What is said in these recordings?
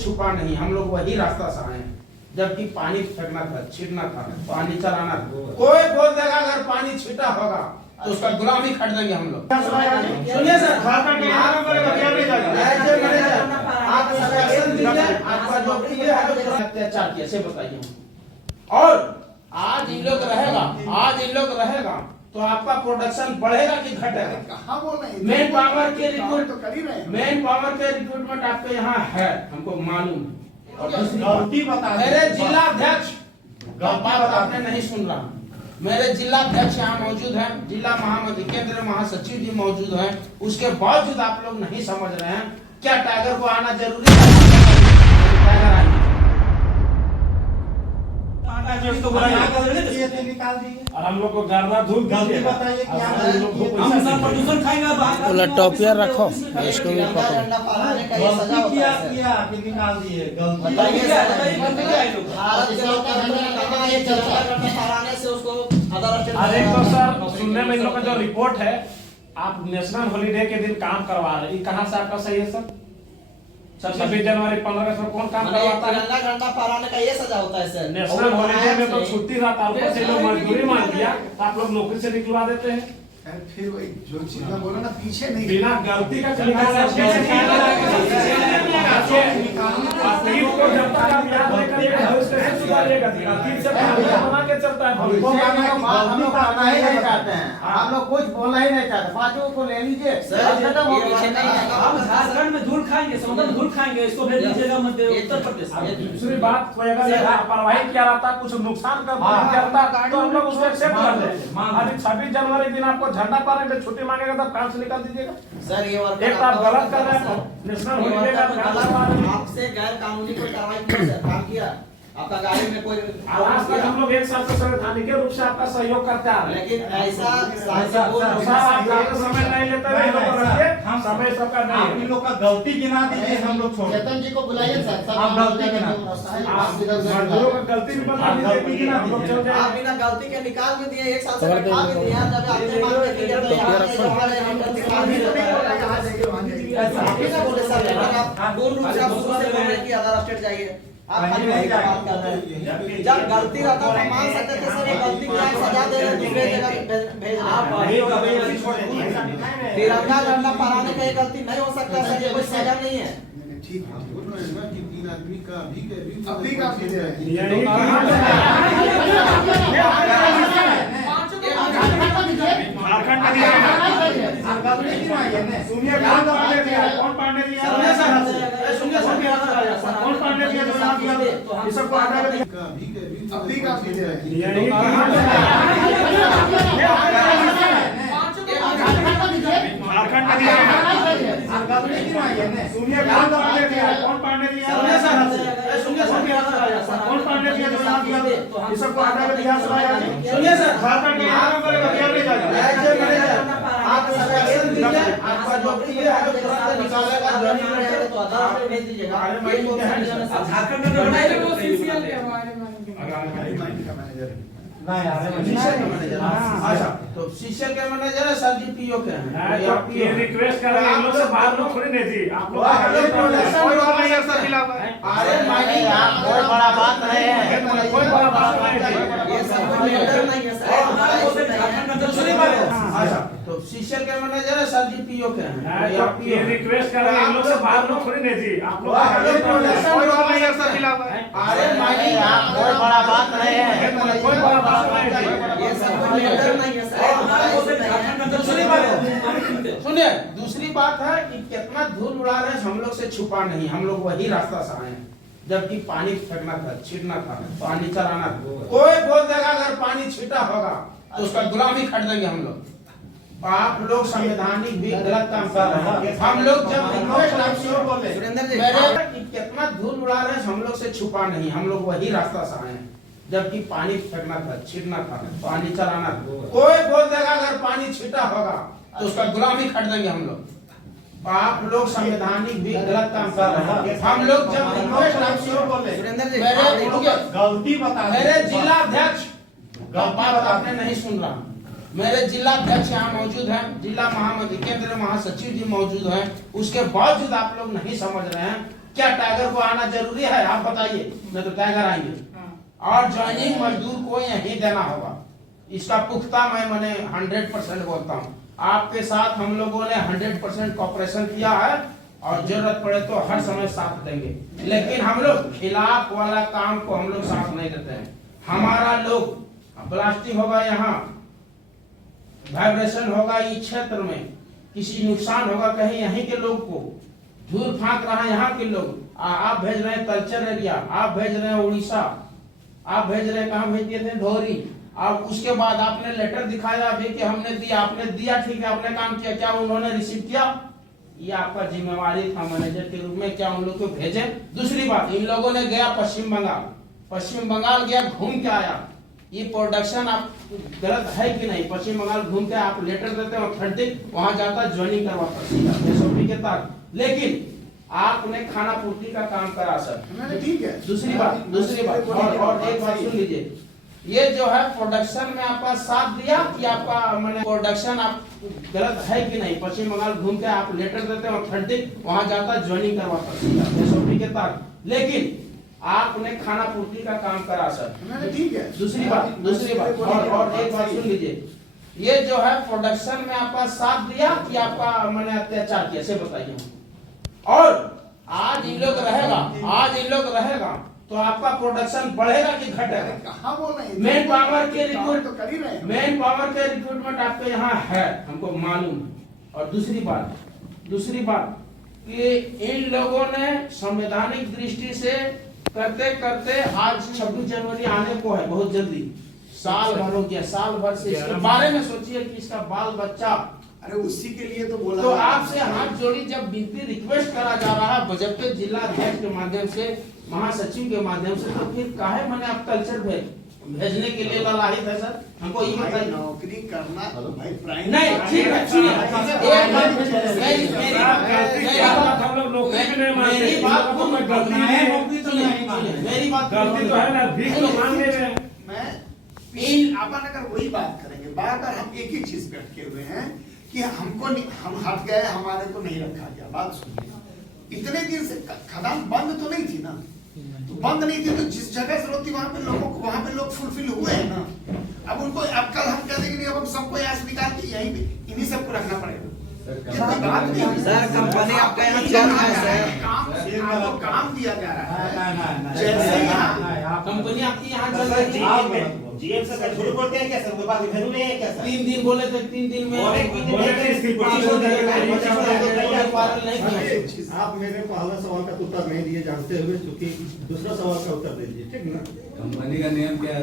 छुपा नहीं, हम लोग वही रास्ता से आए हैं। जबकि पानी फेंकना था, छीटना था, पानी चलाना था। कोई बोल देगा अगर पानी छीटा होगा तो उसका गुलामी खट देंगे हम लोग। सुनिए सर, आपका जो अत्याचार किया से बताइए। और आज इन लोग रहेगा तो आपका प्रोडक्शन बढ़ेगा कि घटेगा? कहाँ बोल रहे हैं? मेन पावर के तो कर ही रहे हैं। मेन पावर के रिक्रूटमेंट आपके यहाँ है, हमको मालूम है। और गलती बता मेरे जिलाध्यक्ष बात आपने नहीं सुन रहा। मेरे जिलाध्यक्ष यहाँ मौजूद हैं, जिला महामंत्री केंद्रीय महासचिव जी मौजूद हैं, उसके बावजूद आप लोग नहीं समझ रहे हैं। क्या टाइगर को आना जरूरी है? टाइगर आएंगे निकाल दिए और हम लोग को गर्दा धूप गलती बताइए क्या हम सब प्रदूषण खाएंगे। बोला टॉपिया रखो, इसको भी पकड़ो। गलती किया कि निकाल दिए अरे तो सर सुनने में इन लोग का जो रिपोर्ट है, आप नेशनल हॉलीडे के दिन काम करवा रहे हैं, ये कहाँ से आपका सही है सर? 26 जनवरी 15 अगस्त में कौन काम करवाता है? तिरंगा झंडा फहराने का ये सजा होता है सर। नेशनल हॉलीडे में तो छुट्टी रहता है, ऊपर से लोग मजदूरी मांग दिया तो आप लोग नौकरी से निकलवा देते हैं। फिर वही जो चीज मैं बोला ना, पीछे नहीं बिना गलती का निकालना को जब तक आप याद नहीं करिएगा भविष्य से सुधारिएगा। अतीत से बना के चलता है हम लोग करना ही नहीं चाहते हैं, आप लोग कुछ बोलना ही नहीं चाहते। बातों को ले लीजिए, हम झारखंड में धूल खाएंगे, समुद्र धूल खाएंगे, इसको भेज दीजिएगा मध्य उत्तर प्रदेश। दूसरी बात, कोई अगर लापरवाही किया रहता, कुछ नुकसान किया रहता तो हम लोग उसको एक्सेप्ट कर लेते। अभी 26 जनवरी दिन आपको झंडा पाने में छुट्टी मांगेगा तब काम से निकाल दीजिएगा सर ये एक तो आप गलत कर रहे हैं। नेशनल हॉलीडे का आपसे गैर कानूनी कोई कार्रवाई किया सर, काम किया आपका गाड़ी में कोई आज तक हम लोग एक साल से संवैधानिक रूप से आपका सहयोग करते आ रहे हैं। लेकिन ऐसा आप ज्यादा समय नहीं लेते हैं, लोग रखिए, हम समय सबका नहीं आप लोग का गलती गिना दीजिए, हम लोग छोड़ चेतन जी को बुलाइए सर। आप गलती गिना मजदूरों का गलती भी बता दीजिए, हम लोग चल आप जाए। बिना गलती के निकाल भी दिए, एक साल से बैठा भी दिया। जब आपने मांग के किया तो यहाँ पे हमारे हम बोले सर, आप पूर्ण रूप से आप शुरू से बोल रहे हैं कि अदर स्टेट जाइए। आप खाली वही बात कर रहे हैं। जब गलती रहता तो मान सकते थे सर, ये गलती की आप सजा दे रहे, दूसरे जगह भेज रहे। तिरंगा झंडा फहराने का ये गलती नहीं हो सकता सर, ये कोई सजा नहीं है। ठीक है, बोल रहे हैं ना कि 3 आदमी का अभी सुनिए कौन पांडे दिया, कौन पांडे दिया, कौन पांडे दिया, जो नाम दिया ये सब को हटा दिया। अभी का सुनिए कौन पांडे दिया, कौन पांडे दिया, कौन पांडे दिया, जो नाम दिया ये सब को हटा दिया। सुनिए सर, आपका जो निकालेगा तो अदालत में भेज दीजिएगा। झारखंड अच्छा, तो सीसीएल के मैनेजर है सर जी, पीओ के हैं। ये रिक्वेस्ट कर रहे हैं, हम लोग से बाहर लोग थोड़ी नहीं थी, आप लोग अरे माइनिंग कोई बड़ा बात नहीं है, कोई बड़ा बात नहीं थी। ये सब कोई मैटर नहीं है सर। दूसरी बात, अच्छा, तो सीसीएल के मैनेजर है सर जी, पीओ के हैं। ये रिक्वेस्ट कर रहे हैं, हम लोग से बाहर लोग थोड़ी नहीं थी, आप लोग अरे माइनिंग कोई बड़ा बात नहीं है, कोई बड़ा बात नहीं थी। ये सब कोई मैटर नहीं है सर। दूसरी बात, सुनिए, दूसरी बात है कि कितना धूल उड़ा रहे हैं, हम लोग से छुपा नहीं, हम लोग वही रास्ता से आए हैं। जबकि पानी फेंकना था, छीटना था, पानी चलाना था। कोई बोल देगा अगर पानी छीटा होगा तो उसका गुलामी खट देंगे हम लोग। आप लोग संवैधानिक भी गलत काम कर रहे हैं। हम लोग जब सुरेंद्र जी, मेरे कितना धूल उड़ा रहे हैं, हम लोग से छुपा नहीं, हम लोग वही रास्ता से आए हैं। जबकि पानी फेंकना था, छीटना था, पानी चलाना था। कोई बोल देगा अगर पानी छीटा होगा तो उसका गुलामी खट देंगे हम लोग। आप लोग संवैधानिक भी गलत काम कर रहे हैं। हम लोग जब सुरेंद्र जी, गलती बता मेरे जिलाध्यक्ष बात आपने नहीं सुन रहा। मेरे जिलाध्यक्ष यहाँ मौजूद हैं, जिला महामंत्री केंद्रीय महासचिव जी मौजूद हैं, उसके बावजूद आप लोग नहीं समझ रहे हैं। क्या टाइगर को आना जरूरी है? आप बताइए, नहीं तो टाइगर आएंगे। और ज्वाइनिंग मजदूर को यहीं देना होगा। इसका पुख्ता मैंने 100% बोलता हूँ। आपके साथ हम लोगों ने 100% कॉपरेशन किया है और जरूरत पड़े तो हर समय साथ देंगे, लेकिन हम लोग खिलाफ वाला काम को हम लोग साथ नहीं देते हैं। हमारा लोग ब्लास्टिंग होगा, यहाँ वाइब्रेशन होगा, इस क्षेत्र में किसी नुकसान होगा कहीं, यहीं के लोग को धूल फांक रहा है यहाँ के लोग। आप भेज रहे हैं तलचर एरिया, आप भेज रहे हैं उड़ीसा, आप भेज रहे हैं, कहाँ भेज दिए थे? ढोरी। और उसके बाद आपने लेटर दिखाया अभी कि हमने दिया, आपने दिया, ठीक है, आपने काम किया, क्या उन्होंने रिसीव किया? ये आपका जिम्मेवारी था मैनेजर के रूप में, क्या उन लोग को भेजे? दूसरी बात, इन लोगों ने गया पश्चिम बंगाल गया, घूम के आया। ये प्रोडक्शन आप गलत है कि नहीं? पश्चिम बंगाल घूम के आप लेटर देते हैं ऑथेंटिक, वहां जाता ज्वाइनिंग करवाता SOP के तहत, लेकिन आपने खाना पूर्ति का काम करा सर। ठीक है। दूसरी बात और एक बात सुन लीजिए, ये जो है प्रोडक्शन में आपका साथ दिया कि आपका मैंने प्रोडक्शन आप गलत है कि नहीं? पश्चिम बंगाल घूम के आप लेटर देते हैं ऑथेंटिक, वहां जाता ज्वाइनिंग करवाता SOP के तहत, लेकिन आपने खाना पूर्ति का काम करा सर। ठीक है। दूसरी बात और एक बात सुन लीजिए, ये जो है प्रोडक्शन में आपका साथ दिया कि आपका मैंने अत्याचार किया, से बताइए। और आज इन लोग रहेगा तो आपका प्रोडक्शन बढ़ेगा कि घटेगा? कहाँ बोल रहे हैं? मेन पावर के तो कर ही रहे हैं। मेन पावर के रिक्रूटमेंट आपके यहाँ है, हमको मालूम है। और दूसरी बात कि इन लोगों ने संवैधानिक दृष्टि से करते करते आज 26 जनवरी आने को है, बहुत जल्दी, साल भर हो गया। साल भर से इसके बारे में सोचिए कि इसका बाल बच्चा, अरे उसी के लिए तो बोला। तो आपसे हाथ जोड़ी जब विनती रिक्वेस्ट करा जा रहा है बजट जिला अध्यक्ष के माध्यम से, महासचिव के माध्यम से, तो फिर काहे मैंने आप कल्चर भेजने के लिए लालायित है सर? हमको ये बताइए। नौकरी करना भाई प्राइम नहीं, ठीक है, सुनिए, एक बात हम लोग नौकरी भी नहीं मानते, मेरी बात को मैं गलती है, नौकरी तो नहीं मानते। मेरी बात गलती तो है ना, भीख तो मांग ले रहे हैं। मैं अपन अगर वही बात करेंगे, बार बार हम एक ही चीज पे अटके हुए हैं कि हम हट गए, हमारे को नहीं रखा गया। बात सुनिए, इतने दिन से खदान बंद तो नहीं थी ना, तो बंद नहीं थी तो जिस जगह जरूरत थी वहां पे लोगों को, वहां पे लोग फुलफिल हुए हैं ना। अब उनको, अब कल हम कह देंगे नहीं, अब हम सबको यहाँ से निकाल के यहीं पे इन्हीं सबको रखना पड़ेगा। सर कंपनी आपका यहाँ चल रहा है, आपको काम दिया जा रहा है। जैसे यहाँ कंपनी आपकी यहाँ चल रही है, जीएम सर झूठ बोलते हैं क्या सर? उनके पास वैल्यू नहीं है क्या सर? 3 दिन बोले थे, 3 दिन में आप मेरे पहला सवाल का उत्तर नहीं दिए जानते हुए, क्योंकि दूसरा सवाल का उत्तर दीजिए, ठीक ना? कंपनी का नियम क्या है?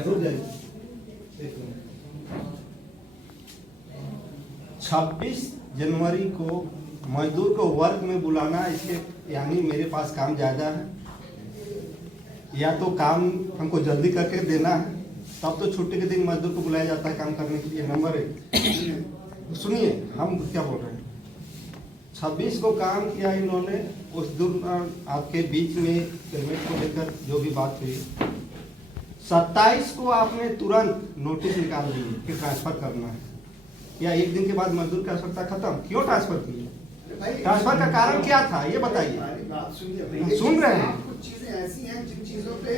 26 जनवरी को मजदूर को वर्क में बुलाना, इसके यानी मेरे पास काम ज्यादा है, या तो काम हमको जल्दी करके देना है, तब तो छुट्टी के दिन मजदूर को बुलाया जाता है काम करने के लिए। नंबर 1, सुनिए हम क्या बोल रहे हैं। 26 को काम किया इन्होंने, उस दिन आपके बीच में पेमेंट को लेकर जो भी बात हुई, 27 को आपने तुरंत नोटिस निकाल दिए कि ट्रांसफर करना है, या एक दिन के बाद मजदूर की आवश्यकता खत्म। क्यों ट्रांसफर किए? ट्रांसफर का कारण क्या था ये बताइए। बात सुनिए, सुन रहे हैं। कुछ चीजें ऐसी हैं जिन चीजों पे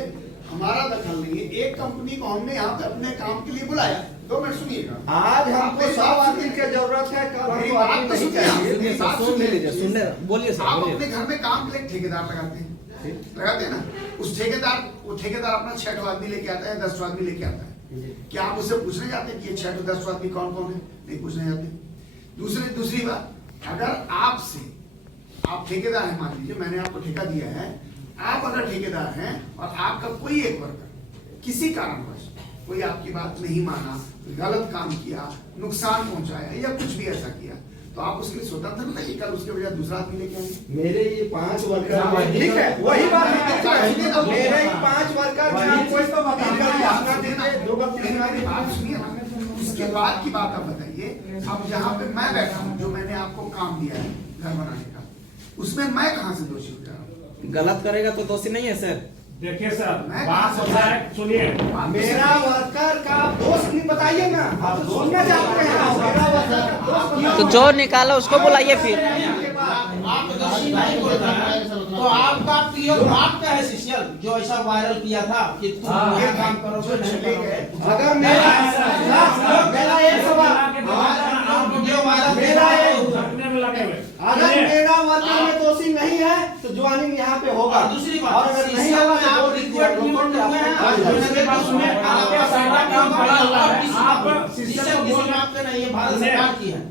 हमारा दखल नहीं है। एक कंपनी को हमने यहाँ पे अपने काम के लिए बुलाया, 2 मिनट सुनिएगा। आज हमको 100 आदमी की जरूरत है, कल हमको आदमी नहीं चाहिए। बोलिए सर। आप अपने घर में काम के लिए ठेकेदार लगाते हैं ना, वो ठेकेदार अपना 6 आदमी लेके आता है, 10 आदमी लेके आता है। क्या आप उससे पूछने जाते हैं कि ये 6-10 आदमी कौन कौन है? नहीं पूछने जाते। दूसरी बात, अगर आप ठेकेदार हैं, मान लीजिए मैंने आपको ठेका दिया है, आप अगर ठेकेदार हैं और आपका कोई एक वर्कर किसी कारणवश कोई आपकी बात नहीं माना, गलत काम किया, नुकसान पहुंचाया या कुछ भी ऐसा किया, तो आप उसके लिए स्वतंत्र नहीं, कल उसके बजाय दूसरा आदमी लेके आएंगे। मेरे ये 5 वर्कर, ठीक है, वही बात है। मेरे ही 5 वर्कर उसके बाद की बात आप बताइए। अब जहाँ पे मैं बैठा हूँ, जो मैंने आपको काम दिया है घर बनाने का, उसमें मैं कहाँ से दोषी हो जा रहा हूँ? गलत करेगा तो दोषी नहीं है सर। देखिए सर, बात होता है, सुनिए, मेरा वर्कर का दोस्त नहीं बताइए ना, आप सुनना चाहते हैं। मेरा वर्कर का दोस्त तो जो निकाला उसको बुलाइए फिर। आप अगर सही नहीं बोल रहे हैं तो आपका पीओ आपका है शिष्यल जो ऐसा वायरल किया था कि तुम ये काम करोगे नहीं करोगे। अगर मेरा एक सवाल, वीडियो वायरल मेरा रखने में लगे हुए अगर मेरा वर्कर में दोषी नहीं है तो ज्वाइनिंग यहाँ पे होगा। और दूसरी बात, और अगर नहीं होगा तो आप रिक्वेस्ट नहीं करते हुए हैं, आप दूसरी बात सुनिए, आपका सारा काम पड़ा हुआ है, आप शिष्य किसी बात पे नहीं, ये भारत सरकार की है।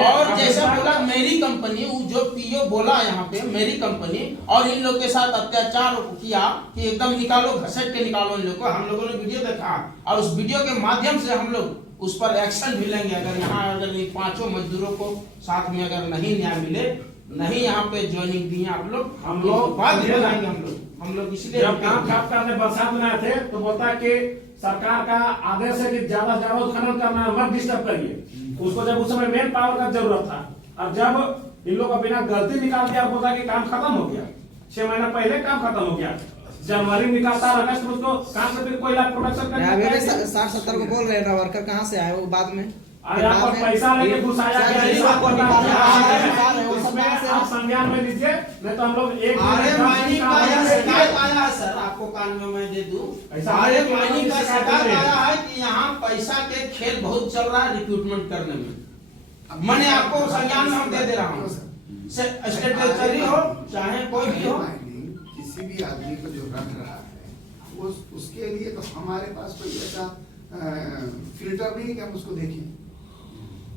और जैसा बोला मेरी कंपनी, वो जो पीओ बोला यहाँ पे मेरी कंपनी और इन लोग के साथ अत्याचार किया कि एकदम निकालो, घसीट के निकालो इन लोग को। हम लोगों ने वीडियो देखा और उस वीडियो के माध्यम से हम लोग उस पर एक्शन भी लेंगे। अगर यहाँ अगर इन 5 मजदूरों को साथ में अगर नहीं न्याय मिले, नहीं यहाँ पे ज्वाइनिंग दी आप लोग, हम लोग बात जाएंगे। हम लोग इसलिए जब काम खाप करने बरसात में आए थे तो बोलता है कि सरकार का आदेश है कि ज्यादा से ज्यादा उत्खनन करना है, मत डिस्टर्ब करिए उसको। जब उस समय मेन पावर का जरूरत था और जब इन लोग को बिना गलती निकाल दिया, बोलता कि काम खत्म हो गया, 6 महीना पहले काम खत्म हो गया, जनवरी में निकालता है अगस्त में उसको काम से फिर कोई लाभ प्रोडक्शन करने 60-70 को बोल रहे हैं वर्कर कहाँ से आए वो बाद में यहाँ पर पैसा लेके घुसाया गया। आप संज्ञान में लीजिए, नहीं तो हम लोग एक माइनिंग का यह शिकायत आया है सर, आपको कान में मैं दे दूं। माइनिंग का शिकायत आया है कि यहाँ पैसा के खेल बहुत चल रहा है रिक्रूटमेंट करने में। मैंने आपको संज्ञान में हम दे रहा हूँ, स्टेटरी हो चाहे कोई भी हो। किसी भी आदमी को जो रख रहा है उसके लिए तो हमारे पास कोई ऐसा फिल्टर नहीं है कि हम उसको देखें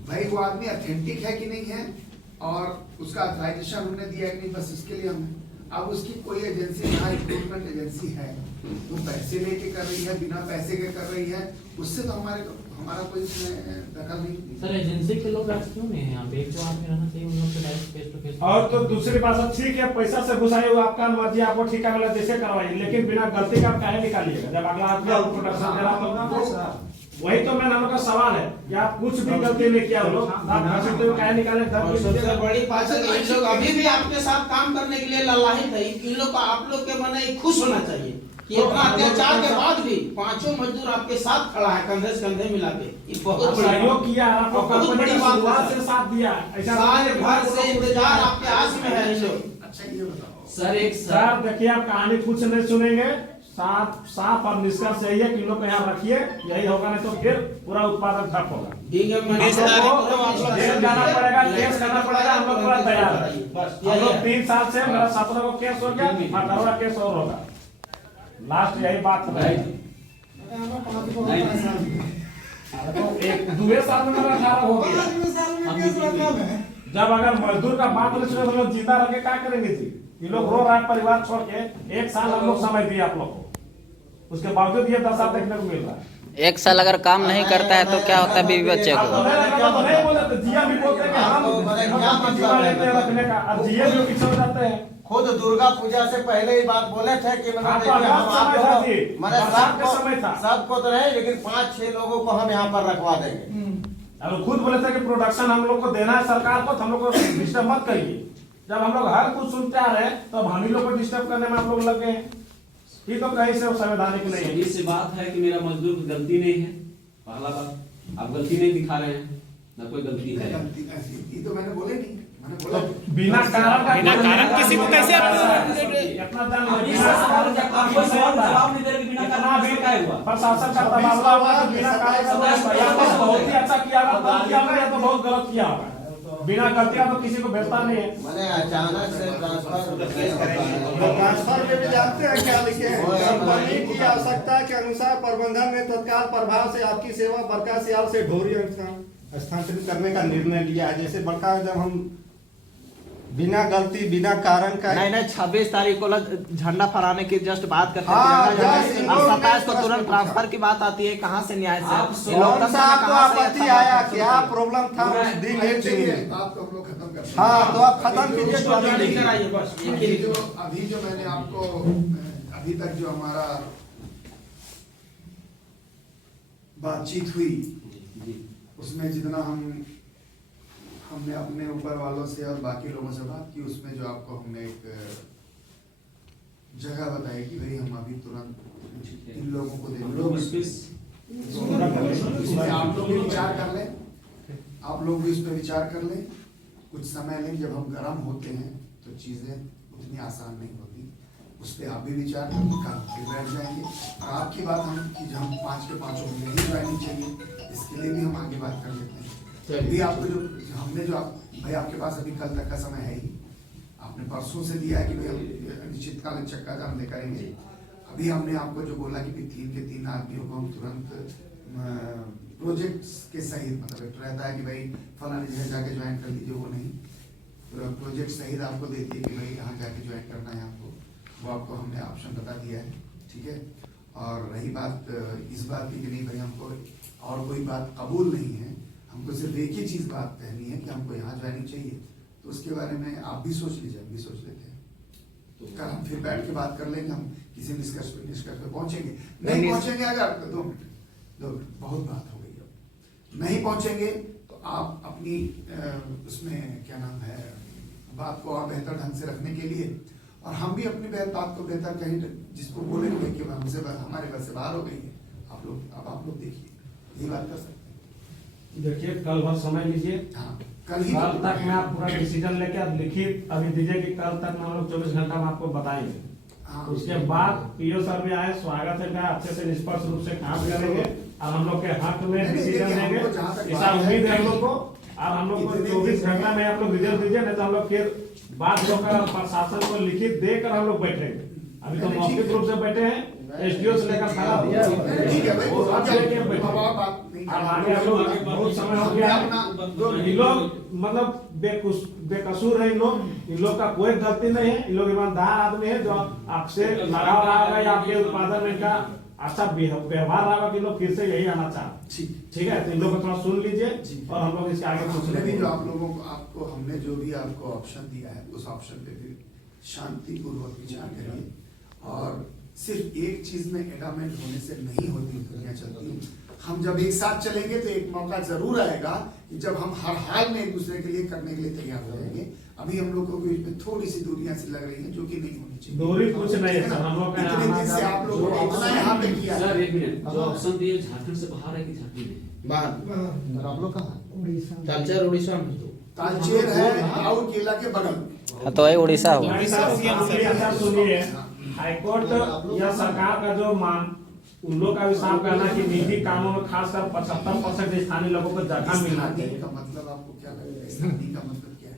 भाई वो आदमी ऑथेंटिक है कि नहीं है और उसका ऑथराइजेशन हमने दिया कि नहीं, बस इसके लिए हमने। अब उसकी कोई एजेंसी यहाँ रिक्रूटमेंट एजेंसी है, वो पैसे लेके कर रही है, बिना पैसे के कर रही है, उससे तो हमारा कोई इसमें दखल नहीं। सर एजेंसी के लोग आज क्यों नहीं है यहाँ पे? एक तो आदमी रहना चाहिए उन लोग से डायरेक्ट फेस टू फेस। और तो दूसरी बात, ठीक है पैसा से घुसाए हुआ आपका मर्जी, आपको ठेका मिला जैसे करवाइए, लेकिन बिना गलती का आप काहे निकालिएगा? जब अगला आदमी आपको प्रोडक्शन दे रहा तो वही तो मैं नाम का सवाल है कि आप कुछ भी गलती नहीं किया लोग, आप घसीटते हुए काहे निकाले? सबसे बड़ी बात है कि इन लोग अभी भी आपके साथ काम करने के लिए ललाहित है। इन लोग को आप लोग के मन खुश होना चाहिए कि इतना अत्याचार के बाद भी 5 मजदूर आपके साथ खड़ा है, कंधे से कंधे मिला के। ये बहुत सहयोग किया, आपको बहुत बड़ी बात से साथ दिया, ऐसा साल भर से इंतजार आपके आस में है इन लोग। अच्छा ये बताओ सर देखिए, आप कहानी कुछ नहीं सुनेंगे, साफ और निष्कर्ष यही है कि लोग यहाँ रखिए, यही होगा, नहीं तो फिर पूरा उत्पादन ठप होगा। जेल जाना पड़ेगा, केस करना पड़ेगा, हम लोग पूरा तैयार है। हम लोग 3 साल से मेरा 17 को केस हो गया, 18वां केस और होगा। लास्ट यही बात रहेगी। 2 साल में मेरा 18 हो गया। जब अगर मजदूर का बात नहीं सुने तो लोग जिंदा रह के क्या करेंगे जी? ये लोग रो रहा है परिवार छोड़ के। 1 साल हम लोग समय दिए आप लोग को, उसके बावजूद ये 10 साल देखने को मिल रहा है। 1 साल अगर काम नहीं करता है तो क्या होता है बीवी बच्चे को? नहीं बोले तो जिया भी बोलते हैं कि हम जीवा लेते हैं रखने का, और जिया भी पीछे हो जाते हैं। खुद दुर्गा पूजा से पहले ही बात बोले थे कि मैंने सबको तो नहीं, लेकिन 5-6 लोगों को हम यहाँ पर रखवा देंगे। और खुद बोले थे कि प्रोडक्शन हम लोग को देना है सरकार को, तो हम लोग को डिस्टर्ब मत करिए। जब हम लोग हर कुछ सुनते आ रहे हैं तो अब हम ही लोग को डिस्टर्ब करने में आप लोग लग गए हैं। ये तो कहीं से संवैधानिक नहीं है। इससे बात है कि मेरा मजदूर की गलती नहीं है। पहला बात, आप गलती नहीं दिखा रहे हैं, ना कोई गलती है। ये तो मैंने बोले नहीं, मैंने बोला बिना कारण किसी को कैसे प्रशासन का तबादला हुआ तो बिना कारण बहुत ही अच्छा किया या तो बहुत गलत किया होगा। बिना गलती तो किसी को भेजता नहीं है। मैंने अचानक से ट्रांसफर में भी जानते हैं क्या लिखे हैं? कंपनी की आवश्यकता के अनुसार प्रबंधन ने तत्काल प्रभाव से आपकी सेवा बरकासियाल से ढोरी स्थानांतरित करने का निर्णय लिया है। जैसे बड़का जब हम बिना गलती बिना कारण का नहीं 26 तारीख को झंडा फहराने की जस्ट बात करते हैं। अब 27 को तुरंत ट्रांसफर की बात आती है, कहाँ से न्याय से? आपत्ति आया, क्या प्रॉब्लम था उस दिन? एक दिन बात को हम लोग खत्म करते हैं। हाँ, तो आप खत्म कीजिए। अभी जो मैंने आपको अभी तक जो हमारा बातचीत हुई उसमें जितना हमने अपने ऊपर वालों से और बाकी लोगों से बात की, उसमें जो आपको हमने एक जगह बताई कि भाई हम अभी तुरंत इन लोगों को आप लोग भी विचार कर लें, आप लोग भी इस पर विचार कर लें कुछ समय लें, जब हम गर्म होते हैं तो चीज़ें उतनी आसान नहीं होती। उस पर आप भी विचार करके कल फिर बैठ जाएंगे। और आपकी बात हम कि जो हम 5 के 5 यही ज्वाइनिंग चाहिए, इसके लिए भी हम आगे बात कर लेते हैं। अभी आपको जो हमने जो भाई आपके पास अभी कल तक का समय है ही, आपने परसों से दिया है कि भाई हम निश्चितकालीन चक्का जाम ले करेंगे। अभी हमने आपको जो बोला कि 3 के 3 आदमियों को हम तुरंत प्रोजेक्ट्स के सहित, मतलब एक रहता है कि भाई फलानी जगह जाके ज्वाइन कर लीजिए, वो नहीं, प्रोजेक्ट सहित आपको दे दिए कि भाई यहाँ जाके ज्वाइन करना है आपको, वो आपको हमने ऑप्शन बता दिया है, ठीक है। और रही बात इस बात की कि नहीं भाई हमको और कोई बात कबूल नहीं है, हमको सिर्फ एक ही चीज़ बात कहनी है कि हमको यहाँ ज्वाइनिंग चाहिए, तो उसके बारे में आप भी सोच लीजिए, हम भी सोच लेते हैं। तो कल हम फिर बैठ के बात कर लेंगे, हम किसी निष्कर्ष पे पहुंचेंगे। नहीं पहुंचेंगे अगर 2 मिनट बहुत बात हो गई, अब नहीं पहुंचेंगे तो आप अपनी उसमें क्या नाम है बात को और बेहतर ढंग से रखने के लिए, और हम भी अपनी बात को बेहतर कहीं जिसको बोलेंगे कि हमसे हमारे घर से बाहर हो गई है, आप लोग देखिए, यही बात कर सकते हैं। देखिए कल भर समय लीजिए, हाँ कल तक में आप पूरा डिसीजन लेके आप लिखित अभी दीजिए कि कल तक में हम लोग 24 घंटा में आपको बताएंगे। हाँ। उसके बाद पीओ सर भी आए, स्वागत है, अच्छे से निष्पक्ष रूप से काम करेंगे और हम लोग के हक में डिसीजन लेंगे, ऐसा उम्मीद है हम लोग को। और हम लोग को 24 घंटा में आप लोग रिजल्ट दीजिए, नहीं तो हम लोग फिर बात होकर प्रशासन को लिखित देकर हम लोग बैठेंगे। अभी तो मौखिक रूप से बैठे हैं, एसडीओ से लेकर सारा आगे हम लोग बहुत समय हो गया है। इन लोग मतलब बेकसूर है, इन लोग का कोई गलती नहीं है, इन लोग ईमानदार आदमी है, जो आपसे लगाव रहा होगा या आपके उत्पादन में का अच्छा व्यवहार रहा होगा कि लोग फिर से यही आना चाहते। ठीक है, तो इन लोग को थोड़ा सुन लीजिए और हम लोग इसके आगे पूछ लेंगे। जो आप लोगों को आपको हमने जो भी आपको ऑप्शन दिया है, उस ऑप्शन पे भी शांतिपूर्वक विचार करिए। और सिर्फ एक चीज में एडामेंट होने से नहीं होती दुनिया चलती। हम जब एक साथ चलेंगे तो एक मौका जरूर आएगा कि जब हम हर हाल में एक दूसरे के लिए करने के लिए तैयार हो जाएंगे। अभी हम लोग को बीच में थोड़ी सी दूरियां सी लग रही है, जो कि नहीं होनी चाहिए। दूरी कुछ नहीं है सर, हम लोग इतने दिन से आप लोग यहाँ पे किया सर, एक मिनट, जो ऑप्शन दिए झारखंड से बाहर है कि झारखंड में बाहर आप लोग कहाँ? तालचेर उड़ीसा में, तालचेर है राउर केला के बगल में, तो वही उड़ीसा होगा। सुनिए, हाईकोर्ट या सरकार का जो उन लोग का भी साफ कहना है कि निजी कामों में खासकर 75% स्थानीय लोगों को जगह मिलना चाहिए। का मतलब आपको क्या लगता है? स्थानीय का मतलब क्या है?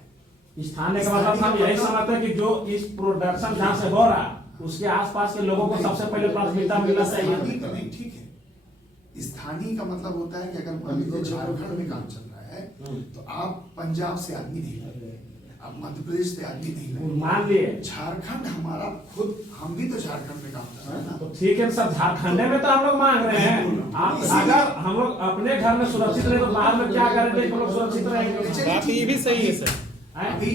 स्थानीय का मतलब हम यही समझते हैं कि जो इस प्रोडक्शन जहाँ से हो रहा है उसके आसपास के लोगों को सबसे पहले प्राथमिकता मिलना चाहिए। नहीं, ठीक है। स्थानीय का मतलब होता है कि अगर मान लीजिए झारखंड में काम चल रहा है तो आप पंजाब से आदमी नहीं लाएंगे, आप मध्य प्रदेश से आदमी नहीं लाएंगे। मान लिए झारखंड हमारा खुद, हम भी तो झारखंड में काम कर रहे हैं ना। तो ठीक है सर, झारखंड में तो हम लोग मांग रहे हैं। आप अगर हम लोग अपने घर में सुरक्षित रहे तो बाहर में क्या करेंगे, हम लोग सुरक्षित रहेंगे। बात ये भी सही है सर। अभी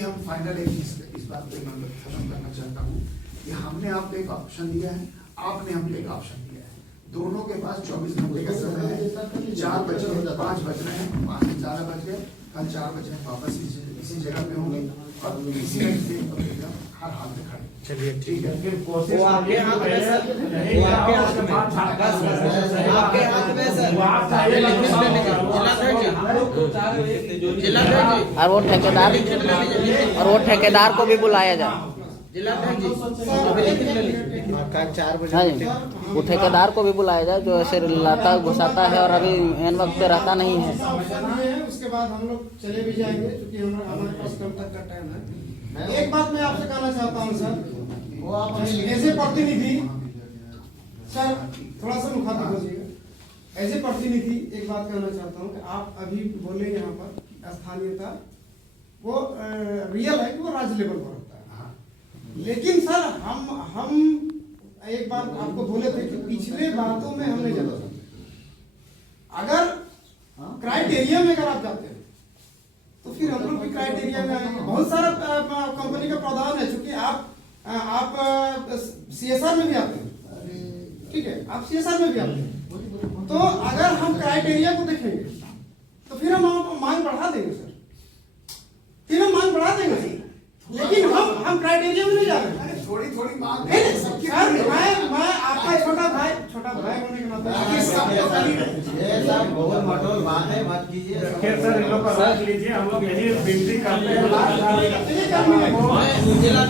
हम फाइनल एक इस बात पे मैं खत्म करना चाहता हूँ कि हमने आपको एक ऑप्शन दिया है, आपने हमको एक ऑप्शन दिया है। दोनों के पास 24 घंटे का समय है। 4 बजे 5 बज रहे हैं, 5 से 4 बज गए, कल 4 बजे वापस इसी जगह पे होंगे और इसी हर हाल में खड़े। चलिए ठीक है। फिर कोशिश वो आपके हाथ में सर, वो आपके हाथ में, आपके हाथ में सर। और वो ठेकेदार को भी बुलाया जाए। हाँ जी, वो ठेकेदार को भी बुलाया जाए जो ऐसे लाता घुसाता है और अभी एन वक्त पे रहता नहीं है। उसके बाद हम लोग चले भी जाएंगे क्योंकि हमारे पास कल तक का टाइम है। एक बात मैं आपसे कहना चाहता हूँ सर, वो आप ऐसे प्रतिनिधि सर, थोड़ा सा मुखातिब होइएगा। ऐसे प्रतिनिधि एक बात कहना चाहता हूँ कि आप अभी बोले यहाँ पर स्थानीयता वो रियल है कि वो राज्य लेवल पर होता है, लेकिन सर हम एक बात आपको बोले थे कि पिछले बातों में हमने जला अगर क्राइटेरिया में अगर आप जाते हैं तो फिर हम लोग भी क्राइटेरिया में आएंगे। बहुत सारा कंपनी का प्रावधान है, चूंकि आप सीएसआर में भी आते हैं, ठीक है, आप सीएसआर में भी आते हैं, तो अगर हम क्राइटेरिया को देखेंगे तो फिर हम मांग बढ़ा देंगे सर, फिर हम मांग बढ़ा देंगे, लेकिन हम क्राइटेरिया में नहीं जा रहे हैं। थोड़ी थोड़ी मांग नहीं, नहीं, सर मैं आपका छोटा भाई होने के नाते ये सब तो कर ही रहे। ये सब बहुत मटोल बात है, मत कीजिए। खैर सर, इन लोग का रख लीजिए, हम लोग यही विनती करते हैं। ये करनी है। जिला